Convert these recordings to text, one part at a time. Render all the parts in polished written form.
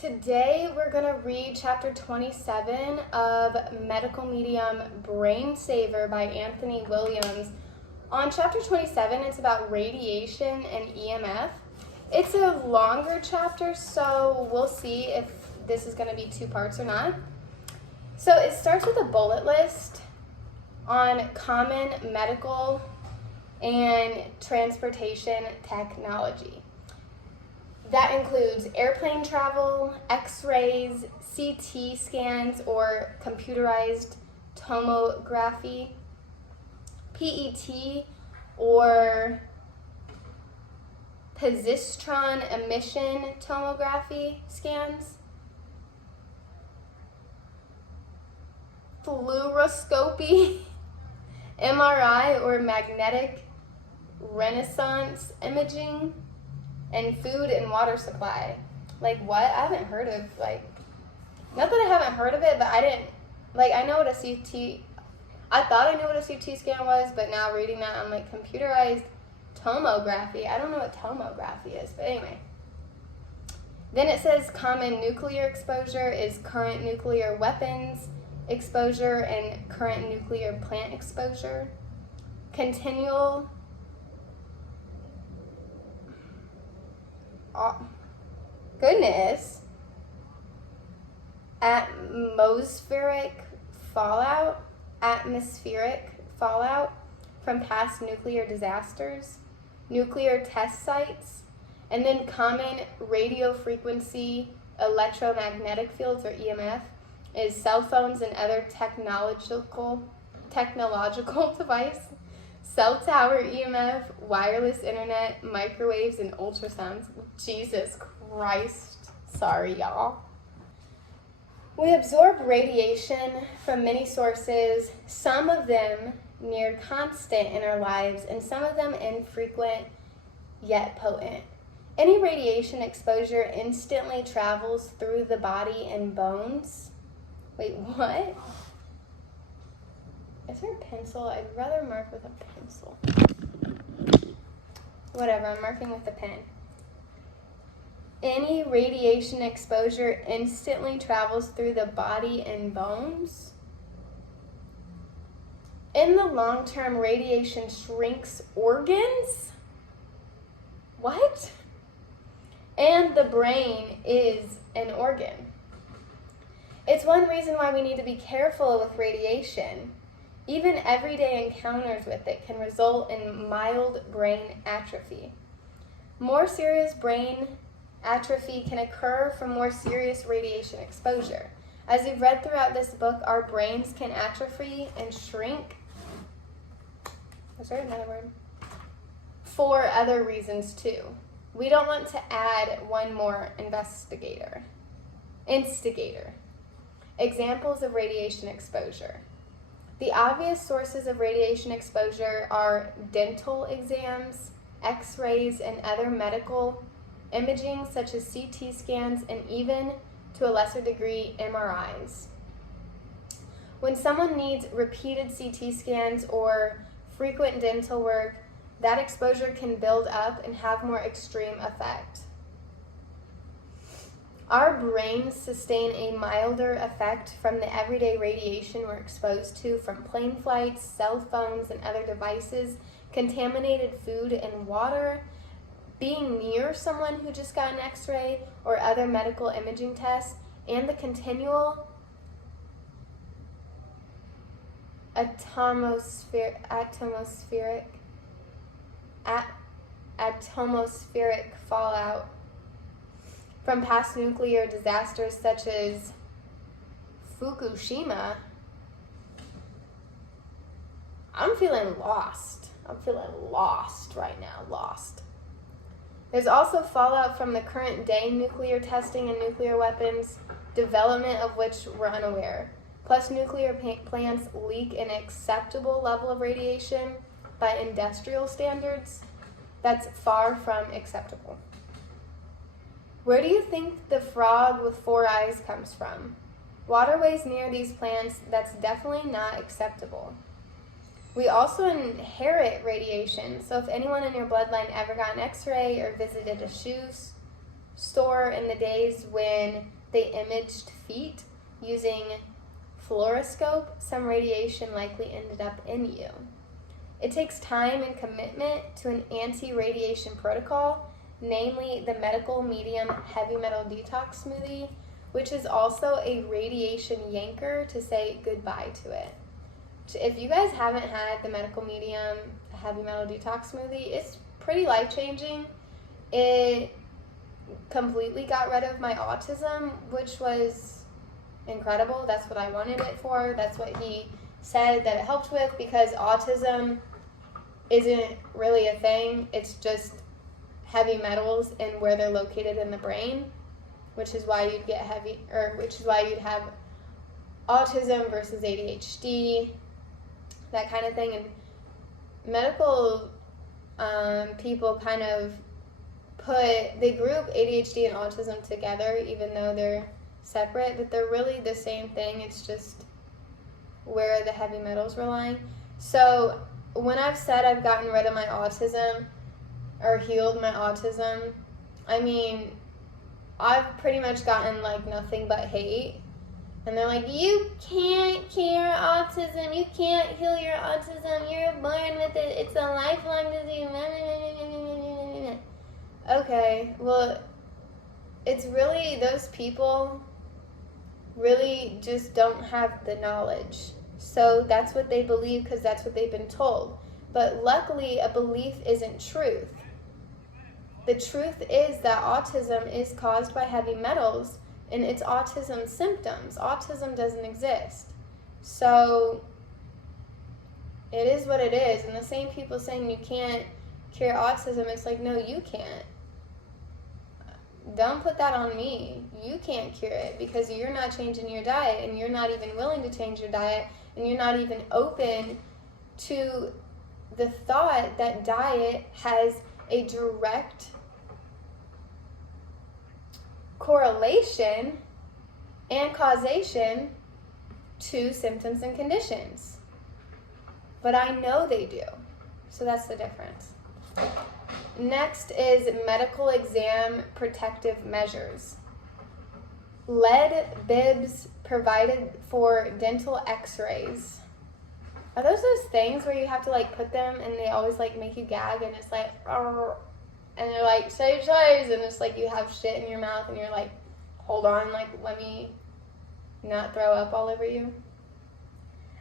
Today we're going to read chapter 27 of Medical Medium Brain Saver by Anthony Williams. On chapter 27, it's about radiation and EMF. It's a longer chapter, so we'll see if this is going to be two parts or not. So it starts with a bullet list on common medical and transportation technology. That includes airplane travel, x-rays, CT scans, or computerized tomography, PET, or positron emission tomography scans, fluoroscopy, MRI, or magnetic resonance imaging, and food and water supply. Like what? I haven't heard of, not that I haven't heard of it, but I didn't, I know what a CT, I thought I knew what a CT scan was, but now reading that, I'm like, computerized tomography. I don't know what tomography is, but anyway. Then it says common nuclear exposure is current nuclear weapons exposure and current nuclear plant exposure. Continual atmospheric fallout from past nuclear disasters, nuclear test sites, and then common radio frequency electromagnetic fields, or EMF, is cell phones and other technological device, cell tower EMF, wireless internet, microwaves, and ultrasounds. Jesus Christ. Sorry, y'all. We absorb radiation from many sources, some of them near constant in our lives, and some of them infrequent yet potent. Any radiation exposure instantly travels through the body and bones. Wait, what? Is there a pencil? I'd rather mark with a pencil. Whatever, I'm marking with a pen. Any radiation exposure instantly travels through the body and bones. In the long term, radiation shrinks organs? What? And the brain is an organ. It's one reason why we need to be careful with radiation. Even everyday encounters with it can result in mild brain atrophy. More serious brain atrophy can occur from more serious radiation exposure. As you've read throughout this book, our brains can atrophy and shrink. Is there another word? For other reasons too. We don't want to add one more instigator. Examples of radiation exposure. The obvious sources of radiation exposure are dental exams, x-rays, and other medical imaging such as CT scans, and even, to a lesser degree, MRIs. When someone needs repeated CT scans or frequent dental work, that exposure can build up and have more extreme effect. Our brains sustain a milder effect from the everyday radiation we're exposed to from plane flights, cell phones, and other devices, contaminated food and water, being near someone who just got an x-ray or other medical imaging tests, and the continual atmospheric fallout from past nuclear disasters such as Fukushima. I'm feeling lost. Right now, lost. There's also fallout from the current day nuclear testing and nuclear weapons, development of which we're unaware. Plus, nuclear plants leak an acceptable level of radiation by industrial standards that's far from acceptable. Where do you think the frog with 4 eyes comes from? Waterways near these plants, that's definitely not acceptable. We also inherit radiation, so if anyone in your bloodline ever got an x-ray or visited a store in the days when they imaged feet using fluoroscope, some radiation likely ended up in you. It takes time and commitment to an anti-radiation protocol, namely the medical medium heavy metal detox smoothie, which is also a radiation yanker to say goodbye to it. If you guys haven't had the medical medium heavy metal detox smoothie, it's pretty life-changing. It completely got rid of my autism, which was incredible. That's what I wanted it for. That's what he said that it helped with, because autism isn't really a thing. It's just heavy metals and where they're located in the brain, which is why you'd get which is why you'd have autism versus ADHD, that kind of thing. And medical people kind of they group ADHD and autism together, even though they're separate, but they're really the same thing. It's just where the heavy metals were lying. So when I've said I've gotten rid of my autism or healed my autism, I mean, I've pretty much gotten like nothing but hate. And they're like, you can't cure autism, you can't heal your autism, you're born with it, it's a lifelong disease. Okay, well, it's really, those people really just don't have the knowledge. So that's what they believe because that's what they've been told. But luckily, a belief isn't truth. The truth is that autism is caused by heavy metals, and it's autism symptoms. Autism doesn't exist. So it is what it is. And the same people saying you can't cure autism, it's like, no, you can't. Don't put that on me. You can't cure it because you're not changing your diet, and you're not even willing to change your diet, and you're not even open to the thought that diet has a direct correlation and causation to symptoms and conditions. But I know they do. So that's the difference. Next is medical exam protective measures. Lead bibs provided for dental x-rays. Are those things where you have to like put them and they always like make you gag and it's like, and they're like, save size, and it's like you have shit in your mouth and you're like, hold on, like let me not throw up all over you?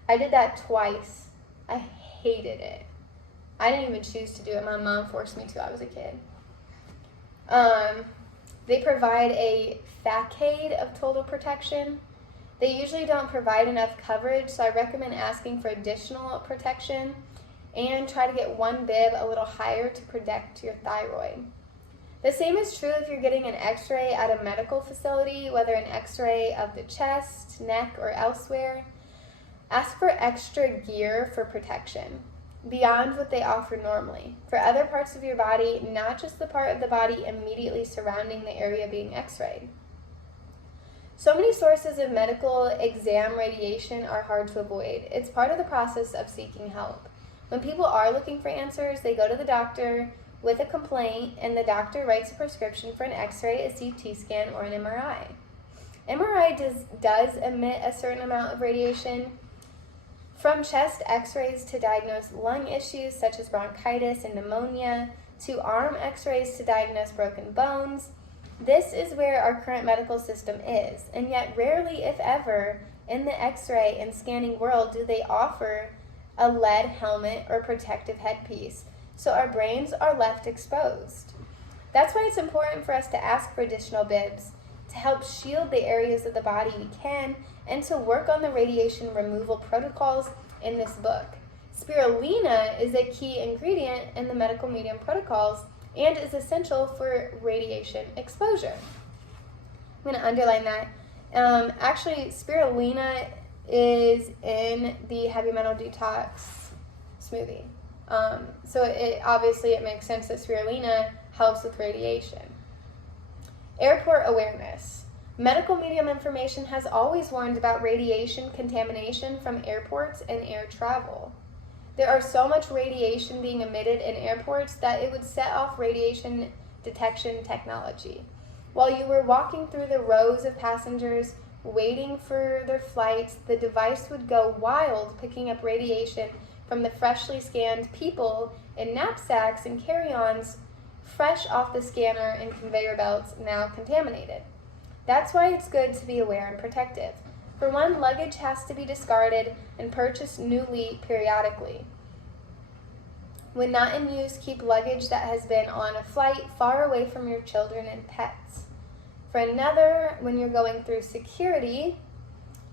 I did that twice. I hated it. I didn't even choose to do it. My mom forced me to. I was a kid. They provide a facade of total protection. They usually don't provide enough coverage, so I recommend asking for additional protection and try to get one bib a little higher to protect your thyroid. The same is true if you're getting an x-ray at a medical facility, whether an x-ray of the chest, neck, or elsewhere. Ask for extra gear for protection, beyond what they offer normally, for other parts of your body, not just the part of the body immediately surrounding the area being x-rayed. So many sources of medical exam radiation are hard to avoid. It's part of the process of seeking help. When people are looking for answers, they go to the doctor with a complaint, and the doctor writes a prescription for an x-ray, a CT scan, or an MRI. MRI does emit a certain amount of radiation. From chest x-rays to diagnose lung issues such as bronchitis and pneumonia, to arm x-rays to diagnose broken bones, this is where our current medical system is. And yet rarely, if ever, in the x-ray and scanning world do they offer a lead helmet or protective headpiece, so our brains are left exposed. That's why it's important for us to ask for additional bibs to help shield the areas of the body we can, and to work on the radiation removal protocols in this book. Spirulina is a key ingredient in the medical medium protocols and is essential for radiation exposure. I'm going to underline that. Actually, spirulina is in the heavy metal detox smoothie. So it makes sense that spirulina helps with radiation. Airport awareness. Medical medium information has always warned about radiation contamination from airports and air travel. There are so much radiation being emitted in airports that it would set off radiation detection technology. While you were walking through the rows of passengers waiting for their flights, the device would go wild, picking up radiation from the freshly scanned people in knapsacks and carry-ons fresh off the scanner and conveyor belts now contaminated. That's why it's good to be aware and protective. For one, luggage has to be discarded and purchased newly periodically. When not in use, keep luggage that has been on a flight far away from your children and pets. For another, when you're going through security,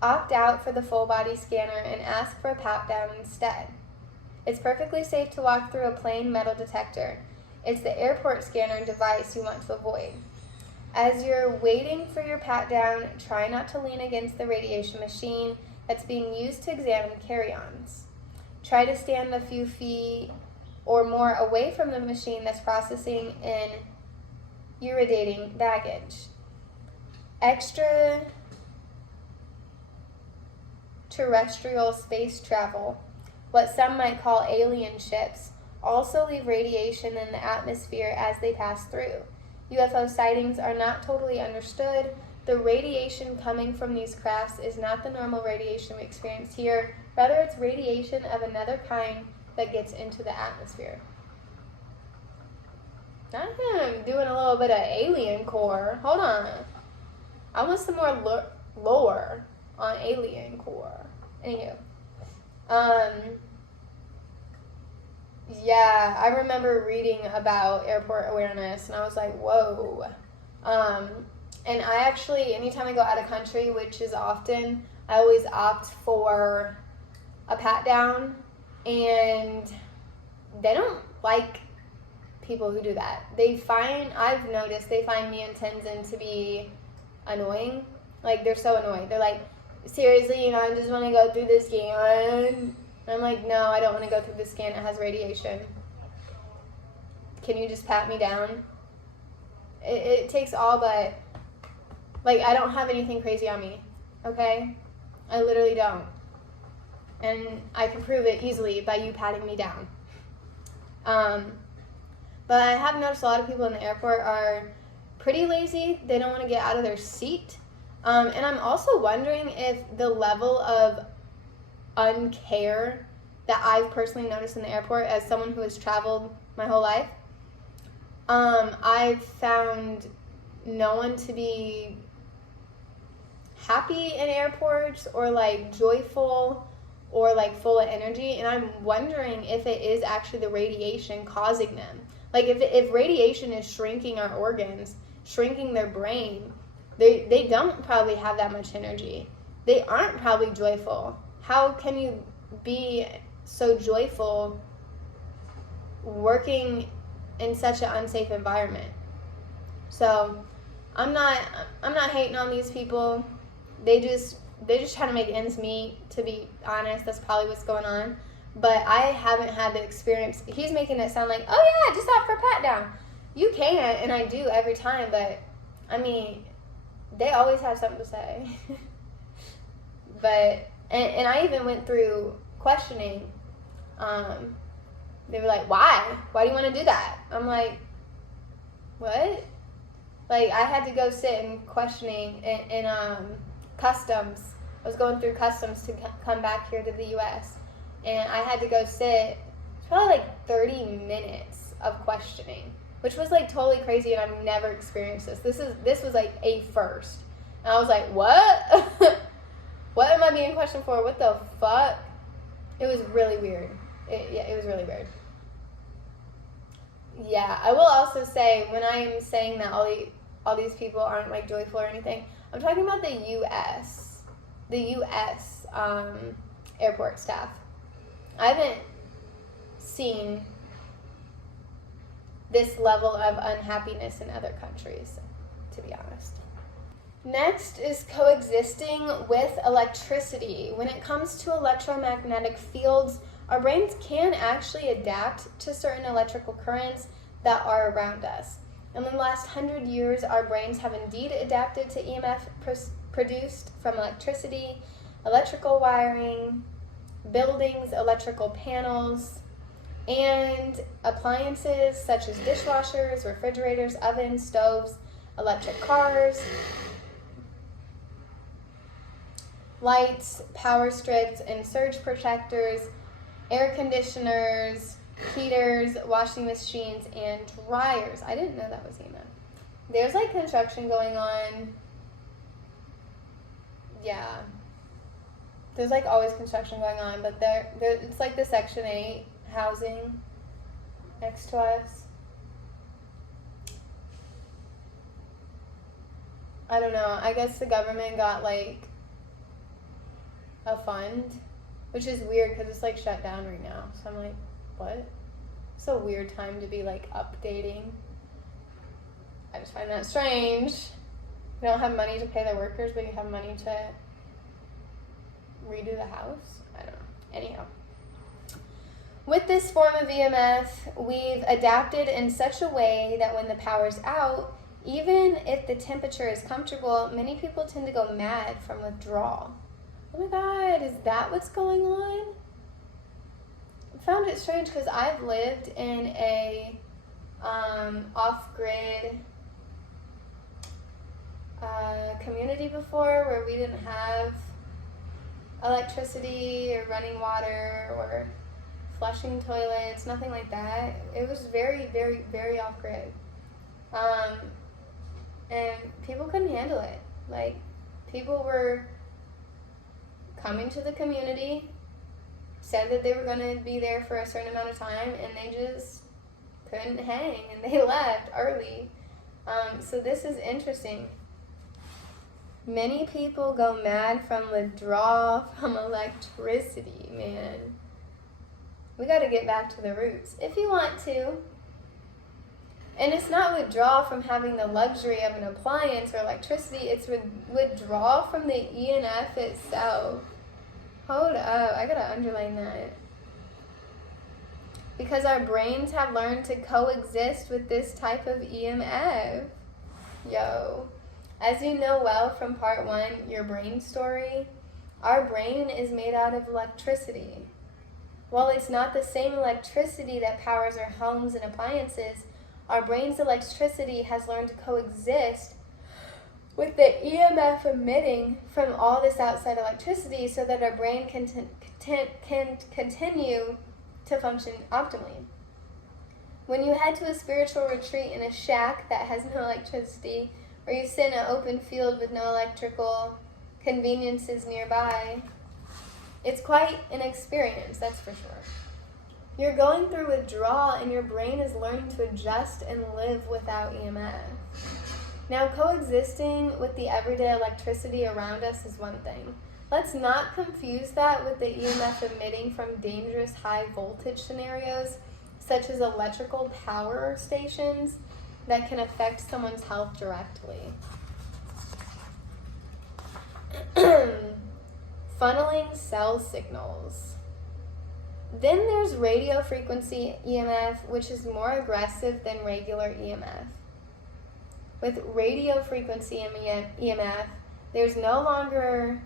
opt out for the full body scanner and ask for a pat-down instead. It's perfectly safe to walk through a plain metal detector. It's the airport scanner device you want to avoid. As you're waiting for your pat-down, try not to lean against the radiation machine that's being used to examine carry-ons. Try to stand a few feet or more away from the machine that's processing and irradiating baggage. Extraterrestrial space travel, what some might call alien ships, also leave radiation in the atmosphere as they pass through. UFO sightings are not totally understood. The radiation coming from these crafts is not the normal radiation we experience here. Rather, it's radiation of another kind that gets into the atmosphere. I'm doing a little bit of alien core. Hold on. I want some more lore on alien core. Anywho. Yeah, I remember reading about airport awareness, and I was like, whoa. And I actually, anytime I go out of country, which is often, I always opt for a pat-down, and they don't like people who do that. I've noticed they find me and Tenzyn to be annoying. Like, they're so annoying. They're like, seriously, I just want to go through this scan. I'm like, no, I don't want to go through the scan. It has radiation. Can you just pat me down? It takes all but, like, I don't have anything crazy on me, okay? I literally don't. And I can prove it easily by you patting me down. But I have noticed a lot of people in the airport are pretty lazy. They don't want to get out of their seat. And I'm also wondering if the level of uncare that I've personally noticed in the airport as someone who has traveled my whole life, I've found no one to be happy in airports or like joyful or like full of energy, and I'm wondering if it is actually the radiation causing them. Like if radiation is shrinking our organs, shrinking their brain, they don't probably have that much energy. They aren't probably joyful. How can you be so joyful working in such an unsafe environment? So I'm not hating on these people. They just trying to make ends meet, to be honest. That's probably what's going on. But I haven't had the experience. He's making it sound like, oh yeah, just opt for pat down. You can, and I do every time, but I mean, they always have something to say. But and I even went through questioning. They were like, why? Why do you want to do that? I'm like, what? Like, I had to go sit in questioning in customs. I was going through customs to come back here to the U.S. And I had to go sit, probably like 30 minutes of questioning, which was like totally crazy, and I've never experienced this. This was like a first. And I was like, what? What am I being questioned for? What the fuck? It was really weird. It was really weird. Yeah, I will also say, when I am saying that all these people aren't like joyful or anything, I'm talking about the U.S. Airport staff. I haven't seen this level of unhappiness in other countries, to be honest. Next is coexisting with electricity. When it comes to electromagnetic fields, our brains can actually adapt to certain electrical currents that are around us. In the last 100 years, our brains have indeed adapted to EMF produced from electricity, electrical wiring, buildings, electrical panels, and appliances such as dishwashers, refrigerators, ovens, stoves, electric cars, lights, power strips, and surge protectors, air conditioners, heaters, washing machines, and dryers. I didn't know that was EMF. There's like construction going on. Yeah. There's like always construction going on, but there it's like the Section 8 housing next to us. I don't know. I guess the government got like a fund, which is weird because it's like shut down right now. So I'm like, what? It's a weird time to be like updating. I just find that strange. You don't have money to pay the workers, but you have money to redo the house. I don't know. Anyhow. With this form of EMF, we've adapted in such a way that when the power's out, even if the temperature is comfortable, many people tend to go mad from withdrawal. Oh my God, is that what's going on? I found it strange because I've lived in a off-grid community before where we didn't have electricity or running water or flushing toilets, nothing like that. It was very, very, very off-grid. And people couldn't handle it. Like, people were coming to the community, said that they were going to be there for a certain amount of time, and they just couldn't hang, and they left early. So this is interesting. Many people go mad from withdrawal from electricity, man. We got to get back to the roots, if you want to. And it's not withdrawal from having the luxury of an appliance or electricity, it's withdrawal from the EMF itself. Hold up, I gotta underline that. Because our brains have learned to coexist with this type of EMF. Yo. As you know well from part 1, your brain story, our brain is made out of electricity. While it's not the same electricity that powers our homes and appliances, our brain's electricity has learned to coexist with the EMF emitting from all this outside electricity so that our brain can continue to function optimally. When you head to a spiritual retreat in a shack that has no electricity, or you sit in an open field with no electrical conveniences nearby, it's quite an experience, that's for sure. You're going through withdrawal and your brain is learning to adjust and live without EMF. Now, coexisting with the everyday electricity around us is one thing. Let's not confuse that with the EMF emitting from dangerous high voltage scenarios, such as electrical power stations that can affect someone's health directly. Funneling cell signals. Then there's radio frequency EMF, which is more aggressive than regular EMF. With radio frequency EMF, there's no longer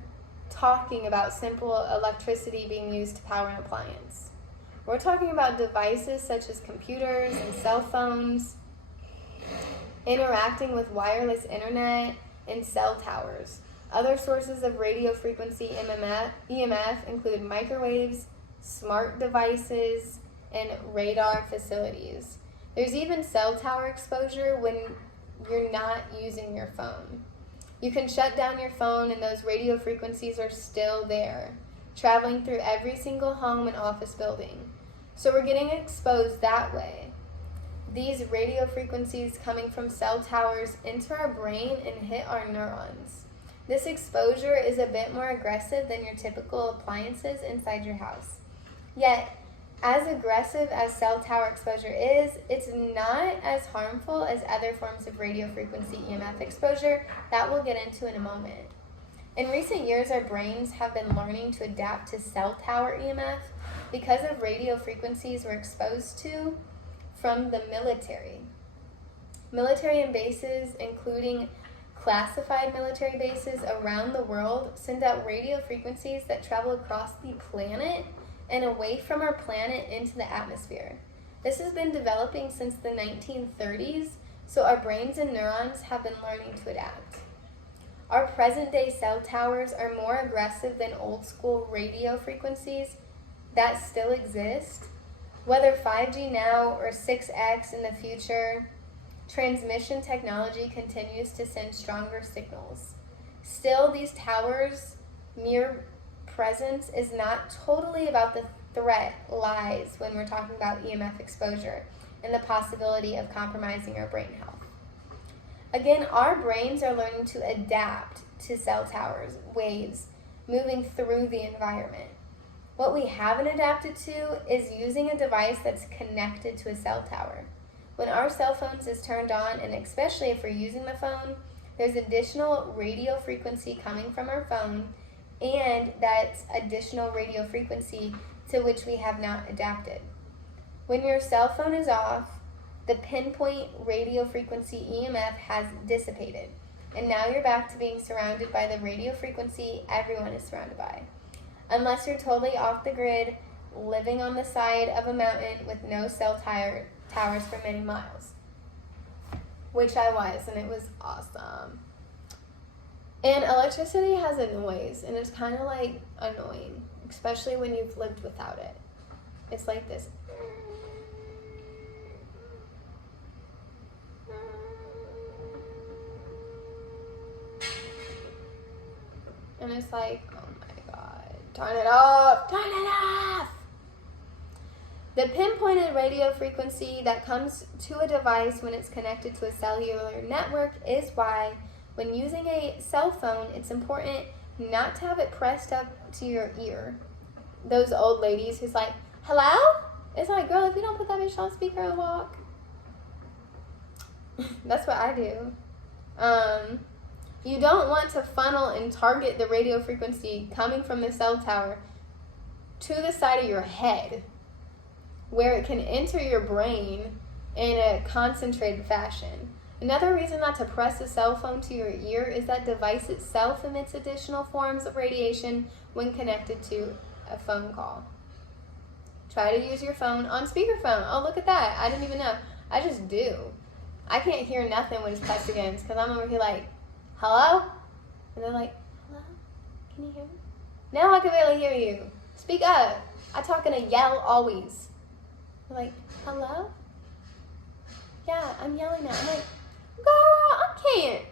talking about simple electricity being used to power an appliance. We're talking about devices such as computers and cell phones, interacting with wireless internet and cell towers. Other sources of radio frequency EMF include microwaves, smart devices, and radar facilities. There's even cell tower exposure when you're not using your phone. You can shut down your phone and those radio frequencies are still there, traveling through every single home and office building. So we're getting exposed that way. These radio frequencies coming from cell towers into our brain and hit our neurons. This exposure is a bit more aggressive than your typical appliances inside your house. Yet, as aggressive as cell tower exposure is, it's not as harmful as other forms of radio frequency EMF exposure that we'll get into in a moment. In recent years, our brains have been learning to adapt to cell tower EMF because of radio frequencies we're exposed to from the military. Military and bases, including classified military bases around the world, send out radio frequencies that travel across the planet and away from our planet into the atmosphere. This has been developing since the 1930s, So our brains and neurons have been learning to adapt. Our present-day cell towers are more aggressive than old-school radio frequencies that still exist. Whether 5G now or 6X in the future, transmission technology continues to send stronger signals. Still, these towers' mere presence is not totally about the threat lies when we're talking about EMF exposure and the possibility of compromising our brain health. Again, our brains are learning to adapt to cell towers, waves, moving through the environment. What we haven't adapted to is using a device that's connected to a cell tower. When our cell phones is turned on, and especially if we're using the phone, there's additional radio frequency coming from our phone, and that's additional radio frequency to which we have not adapted. When your cell phone is off, the pinpoint radio frequency EMF has dissipated, and now you're back to being surrounded by the radio frequency everyone is surrounded by. Unless you're totally off the grid, living on the side of a mountain with no cell towers for many miles. Which I was, and it was awesome. And electricity has a noise, and it's kind of like annoying, especially when you've lived without it. It's like this. And it's like, oh my God, turn it off, turn it off. The pinpointed radio frequency that comes to a device when it's connected to a cellular network is why, when using a cell phone, it's important not to have it pressed up to your ear. Those old ladies who's like, hello? It's like, girl, if you don't put that bitch on speaker and walk. That's what I do. You don't want to funnel and target the radio frequency coming from the cell tower to the side of your head, where it can enter your brain in a concentrated fashion. Another reason not to press a cell phone to your ear is that device itself emits additional forms of radiation when connected to a phone call. Try to use your phone on speakerphone. Oh, look at that. I didn't even know. I just do. I can't hear nothing when it's pressed against because I'm over here like, hello? And they're like, hello? Can you hear me? Now I can barely hear you. Speak up. I talk in a yell always. They're like, hello? Yeah, I'm yelling now. I'm like, girl, I can't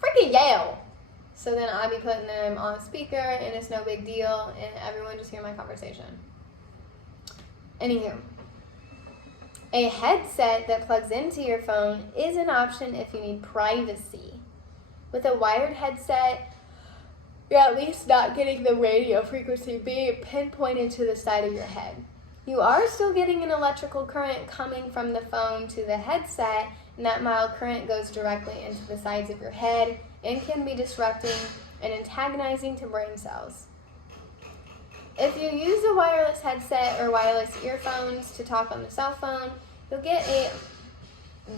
freaking yell. So then I be putting them on speaker, and it's no big deal, and everyone just hear my conversation. Anywho, a headset that plugs into your phone is an option if you need privacy. With a wired headset, you're at least not getting the radio frequency being pinpointed to the side of your head. You are still getting an electrical current coming from the phone to the headset, and that mild current goes directly into the sides of your head and can be disrupting and antagonizing to brain cells. If you use a wireless headset or wireless earphones to talk on the cell phone, you'll get a...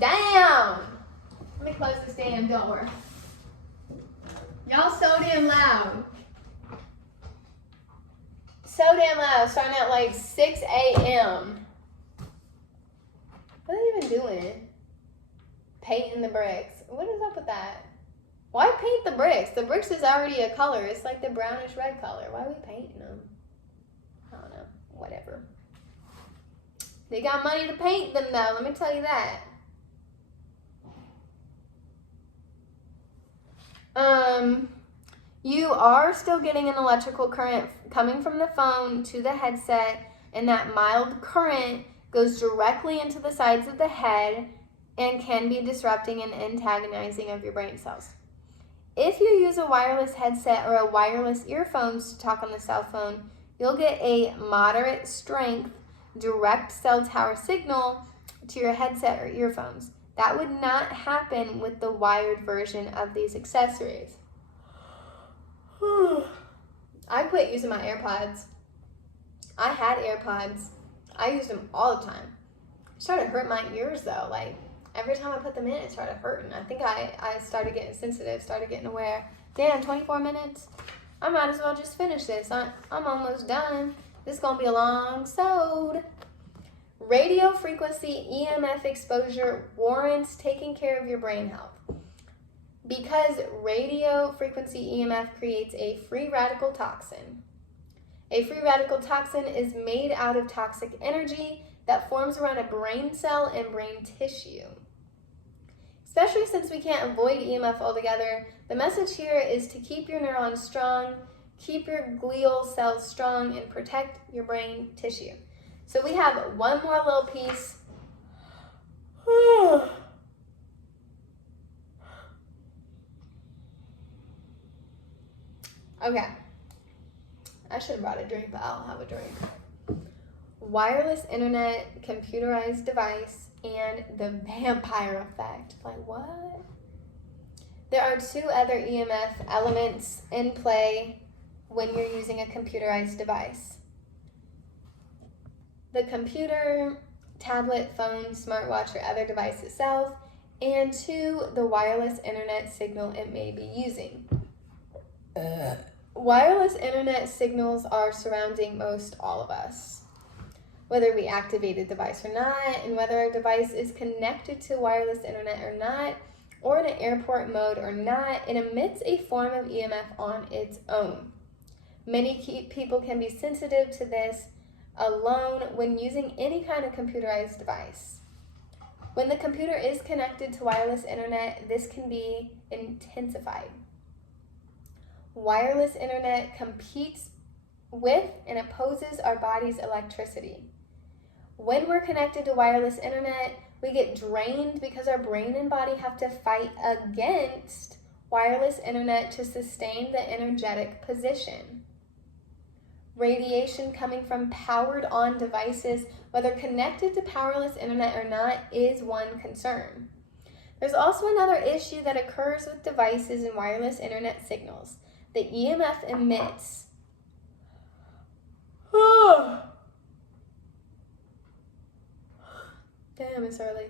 Damn! Let me close this damn door. Y'all so damn loud. So damn loud, starting at like 6 a.m. What are they even doing? Painting the bricks. What is up with that? Why paint the bricks? The bricks is already a color. It's like the brownish red color. Why are we painting them? I don't know. Whatever. They got money to paint them though, let me tell you that. You are still getting an electrical current coming from the phone to the headset, and that mild current goes directly into the sides of the head and can be disrupting and antagonizing of your brain cells. If you use a wireless headset or a wireless earphones to talk on the cell phone, you'll get a moderate strength direct cell tower signal to your headset or earphones. That would not happen with the wired version of these accessories. I quit using my AirPods. I had AirPods. I used them all the time. It started hurting my ears though. Like every time I put them in, it started hurting. I think I started getting sensitive, started getting aware. Damn, 24 minutes. I might as well just finish this. I'm almost done. This is going to be a long sode. Radio frequency EMF exposure warrants taking care of your brain health. Because radio frequency EMF creates a free radical toxin. A free radical toxin is made out of toxic energy that forms around a brain cell and brain tissue. Especially since we can't avoid EMF altogether, the message here is to keep your neurons strong, keep your glial cells strong, and protect your brain tissue. So we have one more little piece. Okay. I should have brought a drink, but I'll have a drink. Wireless internet, computerized device, and the vampire effect. Like what? There are two other EMF elements in play when you're using a computerized device. The computer, tablet, phone, smartwatch, or other device itself, and two, the wireless internet signal it may be using. Wireless internet signals are surrounding most all of us, whether we activate a device or not, and whether our device is connected to wireless internet or not, or in an airport mode or not, it emits a form of EMF on its own. Many people can be sensitive to this alone when using any kind of computerized device. When the computer is connected to wireless internet, this can be intensified. Wireless internet competes with and opposes our body's electricity. When we're connected to wireless internet, we get drained because our brain and body have to fight against wireless internet to sustain the energetic position. Radiation coming from powered-on devices, whether connected to powerless internet or not, is one concern. There's also another issue that occurs with devices and wireless internet signals. The EMF emits. Damn, it's early.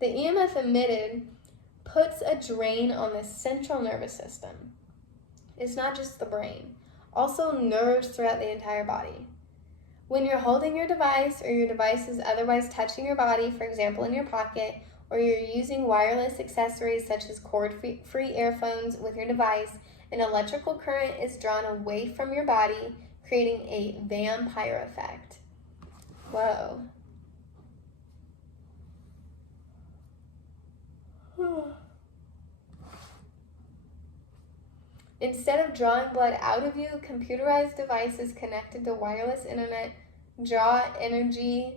The EMF emitted puts a drain on the central nervous system. It's not just the brain, also nerves throughout the entire body. When you're holding your device or your device is otherwise touching your body, for example in your pocket, or you're using wireless accessories such as cord-free earphones with your device, an electrical current is drawn away from your body, creating a vampire effect. Whoa. Instead of drawing blood out of you, computerized devices connected to wireless internet draw energy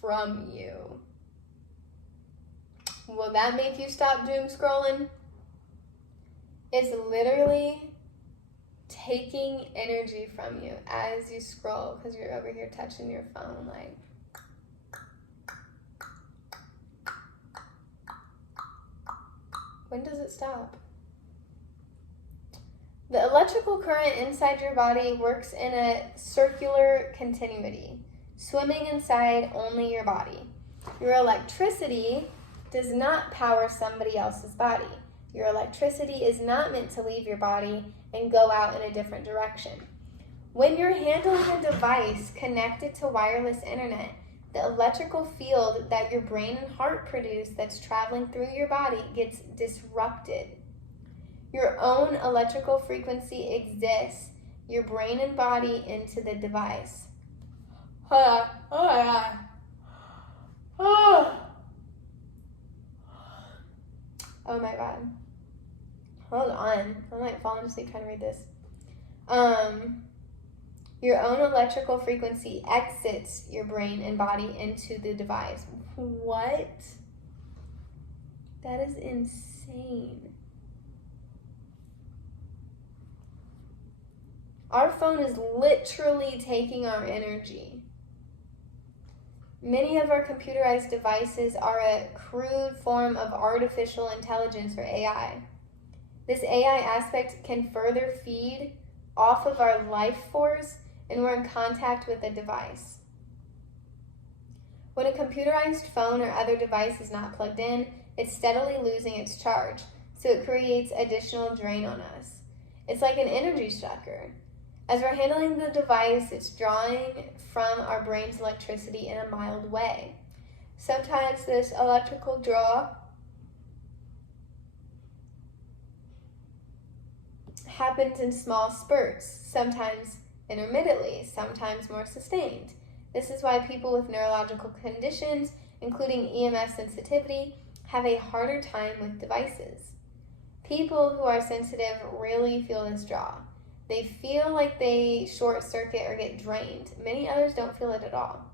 from you. Will that make you stop doom scrolling? It's literally taking energy from you as you scroll because you're over here touching your phone like. When does it stop? The electrical current inside your body works in a circular continuity, swimming inside only your body. Your electricity does not power somebody else's body. Your electricity is not meant to leave your body and go out in a different direction. When you're handling a device connected to wireless internet, the electrical field that your brain and heart produce that's traveling through your body gets disrupted. Your own electrical frequency exists, your brain and body into the device. Oh my God. Hold on. I'm like falling asleep trying to read this. Your own electrical frequency exits your brain and body into the device. What? That is insane. Our phone is literally taking our energy. Many of our computerized devices are a crude form of artificial intelligence or AI. This AI aspect can further feed off of our life force and we're in contact with a device. When a computerized phone or other device is not plugged in, it's steadily losing its charge, so it creates additional drain on us. It's like an energy sucker. As we're handling the device, it's drawing from our brain's electricity in a mild way. Sometimes this electrical draw happens in small spurts, sometimes intermittently, sometimes more sustained. This is why people with neurological conditions, including EMF sensitivity, have a harder time with devices. People who are sensitive really feel this draw. They feel like they short circuit or get drained. Many others don't feel it at all.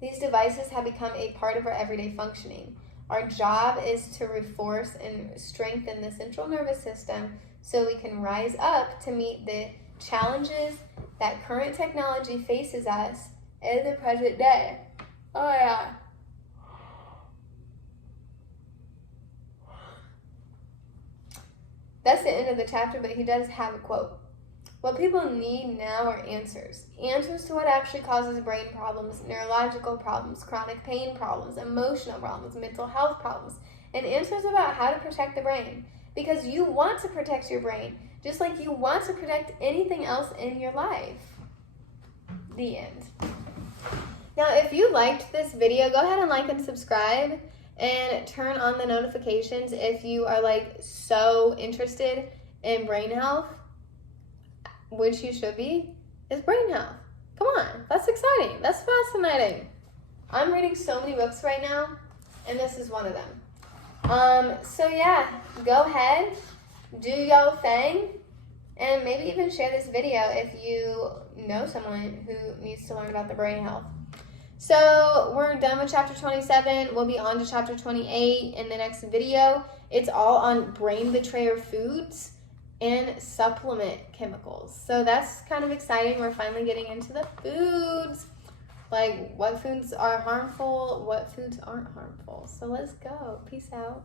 These devices have become a part of our everyday functioning. Our job is to reinforce and strengthen the central nervous system so we can rise up to meet the challenges that current technology faces us in the present day. Oh yeah. That's the end of the chapter, but he does have a quote. What people need now are answers. Answers to what actually causes brain problems, neurological problems, chronic pain problems, emotional problems, mental health problems, and answers about how to protect the brain. Because you want to protect your brain, just like you want to protect anything else in your life. The end. Now, if you liked this video, go ahead and like and subscribe. And turn on the notifications if you are like so interested in brain health, which you should be, is brain health. Come on, that's exciting. That's fascinating. I'm reading so many books right now, and this is one of them. So yeah, go ahead, do your thing, and maybe even share this video if you know someone who needs to learn about the brain health. So we're done with chapter 27. We'll be on to chapter 28 in the next video. It's all on brain betrayer foods and supplement chemicals. So that's kind of exciting. We're finally getting into the foods. Like what foods are harmful, what foods aren't harmful. So let's go. Peace out.